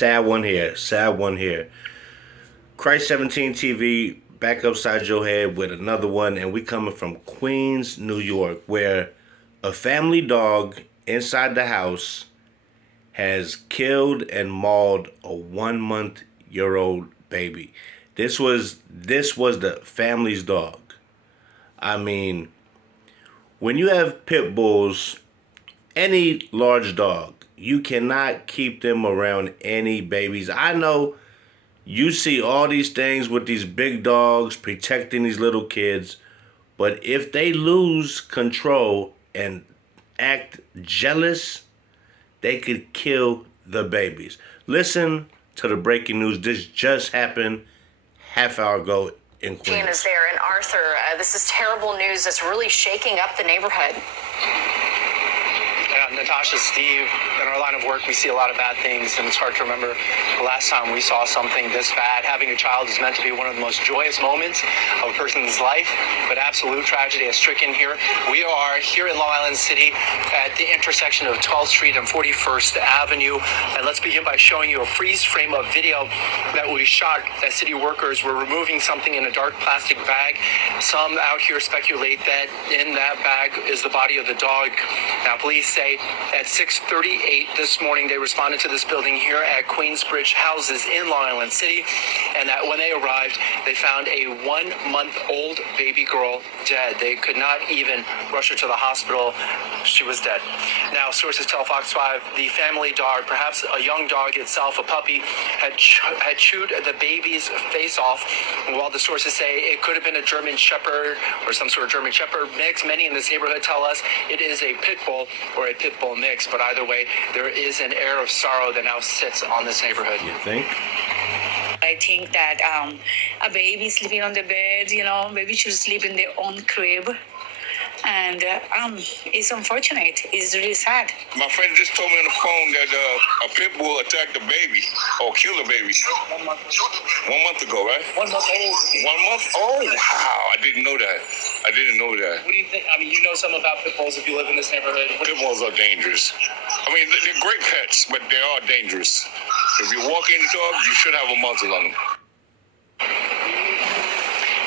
Sad one here. Sad one here. Christ 17 TV back upside your head with another one, and we coming from Queens, New York, where a family dog inside the house has killed and mauled a 1-month-old baby. This was the family's dog. I mean, when you have pit bulls, any large dog, you cannot keep them around any babies. I know you see all these things with these big dogs protecting these little kids, but if they lose control and act jealous, they could kill the babies. Listen to the breaking news. This just happened half hour ago in Queens. Jane is there, and Arthur, this is terrible news that's really shaking up the neighborhood. Natasha, Steve, in our line of work, we see a lot of bad things, and it's hard to remember the last time we saw something this bad. Having a child is meant to be one of the most joyous moments of a person's life, but absolute tragedy has stricken here. We are here in Long Island City at the intersection of 12th Street and 41st Avenue, and let's begin by showing you a freeze frame of video that we shot as city workers were removing something in a dark plastic bag. Some out here speculate that in that bag is the body of the dog. Now, police say at 6:38 this morning, they responded to this building here at Queensbridge Houses in Long Island City, and that when they arrived, they found a 1-month-old baby girl dead. They could not even rush her to the hospital. She was dead. Now, sources tell Fox 5 the family dog, perhaps a young dog itself, a puppy, had chewed the baby's face off. And while the sources say it could have been a German Shepherd or some sort of German Shepherd mix, many in this neighborhood tell us it is a pit bull or a pit bull mix. But either way, there is an air of sorrow that now sits on this neighborhood. You think? I think that a baby sleeping on the bed, maybe should sleep in their own crib. And it's unfortunate. It's really sad. My friend just told me on the phone that a pit bull attacked a baby or killed a baby. 1 month ago, right? 1 month old. 1 month? Oh, wow. I didn't know that. I didn't know that. What do you think? I mean, you know something about pit bulls if you live in this neighborhood. Pit bulls are dangerous. I mean, they're great pets, but they are dangerous. If you're walking the dog, you should have a muzzle on them.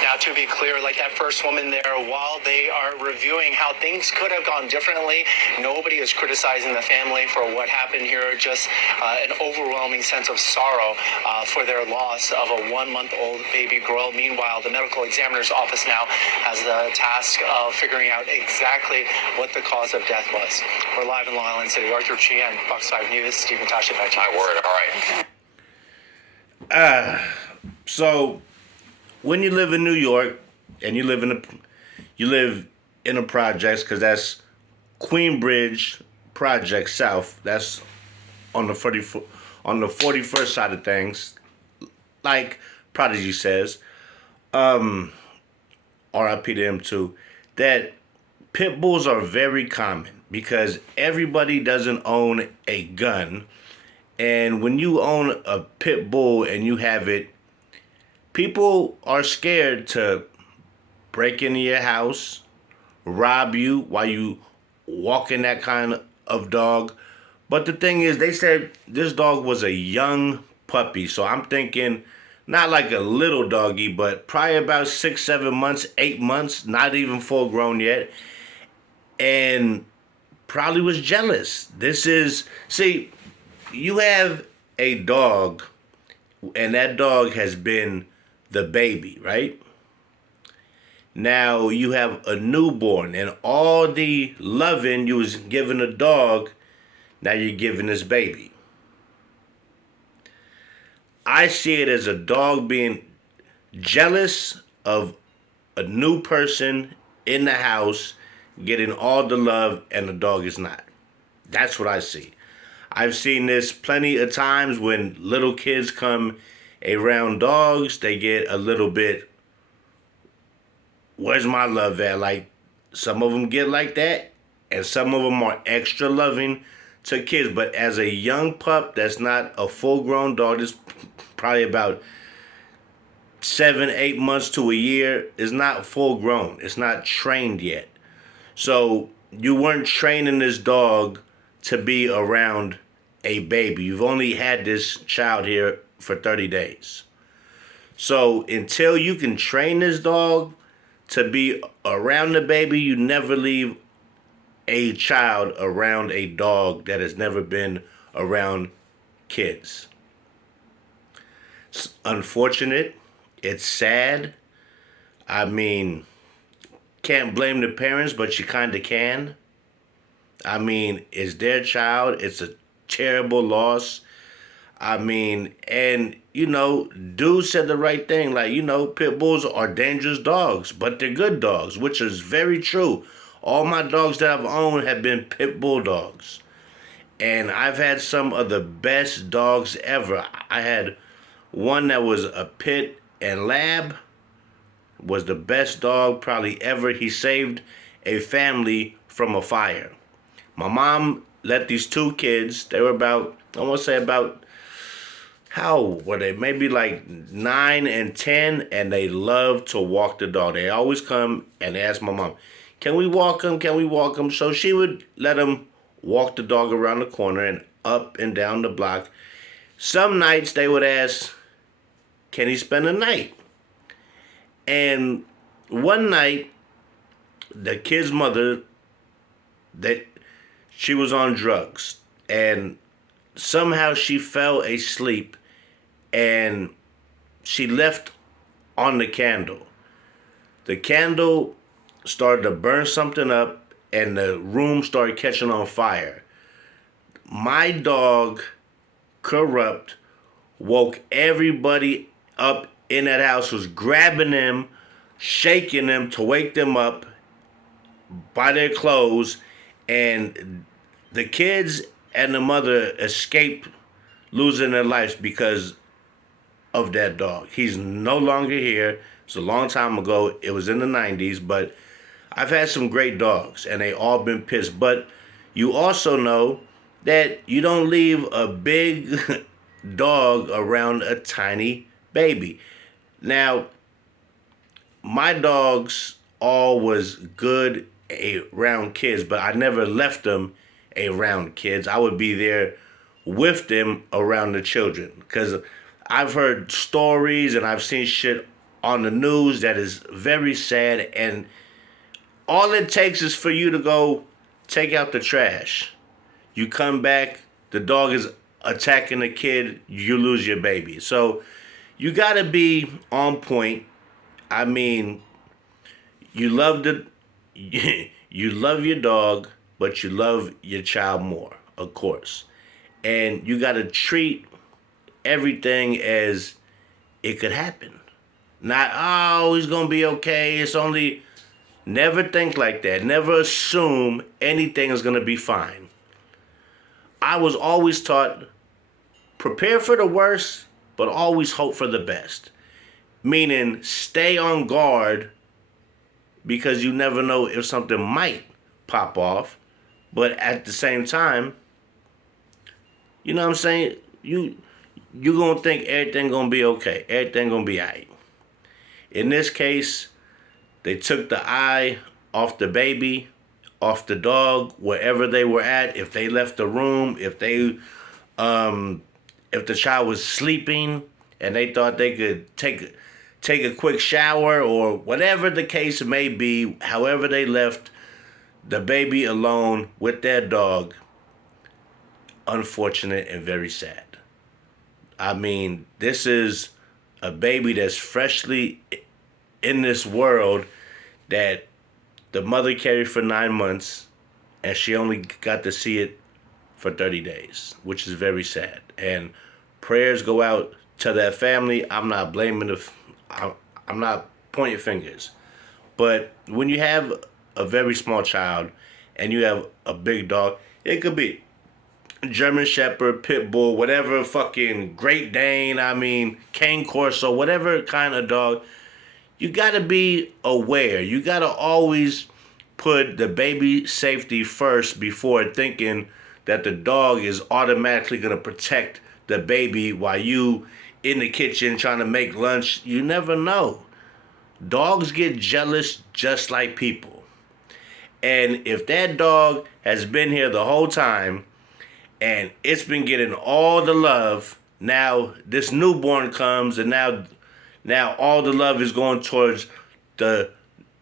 Now, to be clear, like that first woman there, while they are reviewing how things could have gone differently, nobody is criticizing the family for what happened here. Just an overwhelming sense of sorrow for their loss of a 1-month-old baby girl. Meanwhile, the medical examiner's office now has the task of figuring out exactly what the cause of death was. We're live in Long Island City. Arthur Chien, Fox 5 News, Steve Natasha, back to you. My word, all right. So when you live in New York and you live in a projects, because that's Queensbridge Project South, that's on the 41st side of things, like Prodigy says, R.I.P. to him too, that pit bulls are very common because everybody doesn't own a gun, and when you own a pit bull and you have it, people are scared to break into your house, rob you while you walking that kind of dog. But the thing is, they said this dog was a young puppy. So I'm thinking not like a little doggy, but probably about 6, 7 months, 8 months, not even full grown yet. And probably was jealous. See, you have a dog and that dog has been the baby, right? Now you have a newborn and all the loving you was giving a dog, now you're giving this baby. I see it as a dog being jealous of a new person in the house getting all the love and the dog is not. That's what I see. I've seen this plenty of times when little kids come around dogs, they get a little bit, where's my love at? Like, some of them get like that, and some of them are extra loving to kids. But as a young pup that's not a full-grown dog, that's probably about 7, 8 months to a year, is not full-grown. It's not trained yet. So you weren't training this dog to be around a baby. You've only had this child here for 30 days. So until you can train this dog to be around the baby, you never leave a child around a dog that has never been around kids. It's unfortunate. It's sad. I mean, can't blame the parents, but you kind of can. I mean, it's their child. It's a terrible loss. I mean, and dude said the right thing. Like, pit bulls are dangerous dogs, but they're good dogs, which is very true. All my dogs that I've owned have been pit bull dogs. And I've had some of the best dogs ever. I had one that was a pit and lab, was the best dog probably ever. He saved a family from a fire. My mom let these two kids, they were about, I want to say about, how were they? Maybe like 9 and 10, and they loved to walk the dog. They always come and ask my mom, can we walk him? Can we walk him? So she would let them walk the dog around the corner and up and down the block. Some nights they would ask, can he spend the night? And one night, the kid's mother, she was on drugs, and somehow she fell asleep, and she left on the candle. The candle started to burn something up, and the room started catching on fire. My dog, Corrupt, woke everybody up in that house, was grabbing them, shaking them to wake them up by their clothes, and the kids and the mother escaped losing their lives because of that dog. He's no longer here. It's a long time ago. It was in the 90s, but I've had some great dogs, and they all been pissed. But you also know that you don't leave a big dog around a tiny baby. Now, my dogs all was good around kids, but I never left them around kids. I would be there with them around the children, because I've heard stories and I've seen shit on the news that is very sad, and all it takes is for you to go take out the trash. You come back, the dog is attacking the kid, you lose your baby. So you gotta be on point. I mean, you love you love your dog, but you love your child more, of course. And you gotta treat everything as it could happen. Not, oh, he's gonna be okay. It's only, never think like that. Never assume anything is gonna be fine. I was always taught, prepare for the worst, but always hope for the best. Meaning, stay on guard, because you never know if something might pop off. But at the same time, you know what I'm saying? You gonna think everything gonna be okay. Everything gonna be alright. In this case, they took the eye off the baby, off the dog, wherever they were at. If they left the room, if the child was sleeping and they thought they could take a quick shower, or whatever the case may be, however they left the baby alone with their dog, unfortunate and very sad. I mean, this is a baby that's freshly in this world that the mother carried for 9 months, and she only got to see it for 30 days, which is very sad. And prayers go out to that family. I'm not blaming I'm not pointing fingers. But when you have a very small child and you have a big dog, it could be German Shepherd, Pit Bull, whatever, fucking Great Dane, I mean, Cane Corso, whatever kind of dog, you gotta be aware. You gotta always put the baby safety first before thinking that the dog is automatically gonna protect the baby while you in the kitchen trying to make lunch. You never know. Dogs get jealous just like people. And if that dog has been here the whole time, and it's been getting all the love. Now this newborn comes, and now all the love is going towards the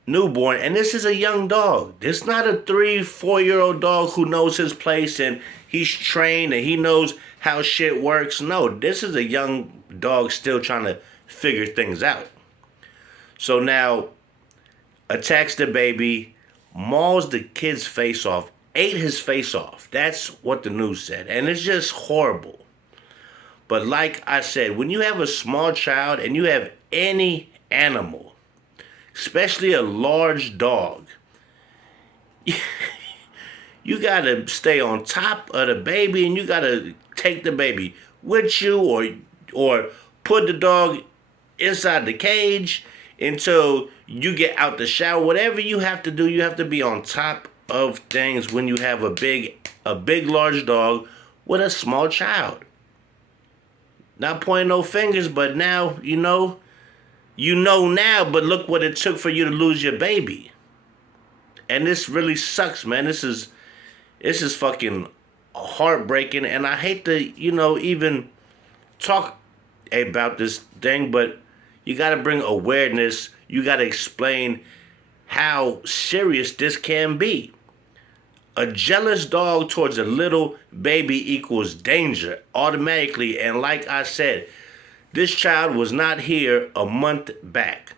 newborn, and this is a young dog. This not a 3-4-year-old dog who knows his place and he's trained and he knows how shit works. No, this is a young dog still trying to figure things out. So now attacks the baby, mauls the kid's face off, ate his face off. That's what the news said, and it's just horrible. But like I said, when you have a small child and you have any animal, especially a large dog, you gotta stay on top of the baby, and you gotta take the baby with you, or put the dog inside the cage until you get out the shower. Whatever you have to do, you have to be on top of things when you have a big large dog with a small child. Not pointing no fingers, but now you know now, but look what it took for you to lose your baby. And this really sucks, man. This is fucking heartbreaking, and I hate to, even talk about this thing, but you got to bring awareness. You got to explain how serious this can be. A jealous dog towards a little baby equals danger automatically, and like I said, this child was not here a month back.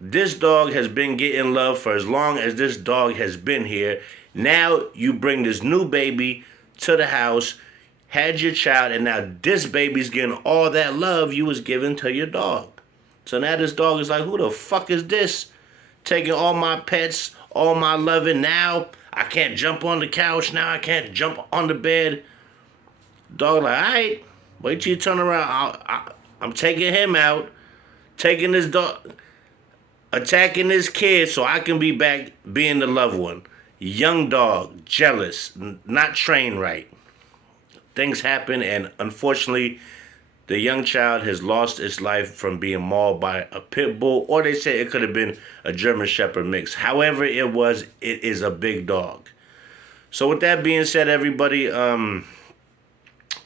This dog has been getting love for as long as this dog has been here. Now you bring this new baby to the house, had your child, and now this baby's getting all that love you was giving to your dog. So now this dog is like, who the fuck is this? Taking all my pets, all my loving. Now I can't jump on the couch. Now I can't jump on the bed. Dog like, all right, wait till you turn around. I'm taking him out, taking this dog, attacking this kid so I can be back being the loved one. Young dog, jealous, not trained right. Things happen, and unfortunately, the young child has lost its life from being mauled by a pit bull, or they say it could have been a German Shepherd mix. However it was, it is a big dog. So with that being said, everybody, God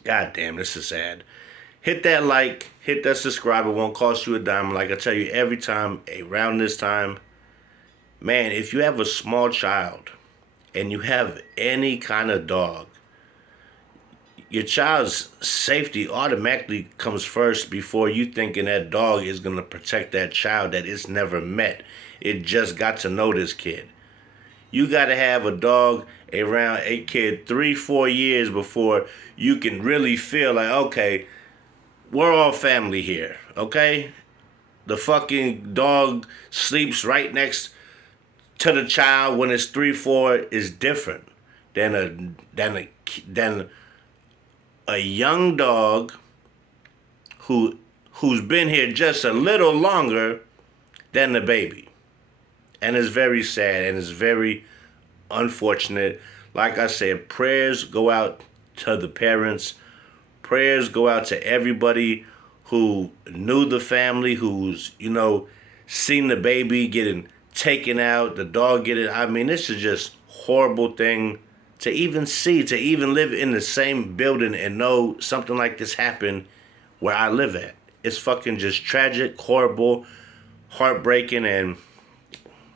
damn, this is sad. Hit that like, hit that subscribe. It won't cost you a dime. Like I tell you every time, around this time, man, if you have a small child and you have any kind of dog, your child's safety automatically comes first before you thinking that dog is going to protect that child that it's never met. It just got to know this kid. You got to have a dog around a kid 3-4 years before you can really feel like, okay, we're all family here, okay? The fucking dog sleeps right next to the child when it's 3-4 is different than a young dog who's been here just a little longer than the baby. And it's very sad and it's very unfortunate. Like I said, prayers go out to the parents. Prayers go out to everybody who knew the family, who's, seen the baby getting taken out, the dog getting, I mean, this is just horrible thing to even see, to even live in the same building and know something like this happened where I live at. It's fucking just tragic, horrible, heartbreaking, and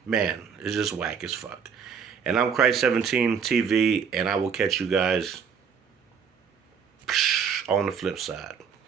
man, it's just whack as fuck. And I'm Christ 17 TV, and I will catch you guys on the flip side.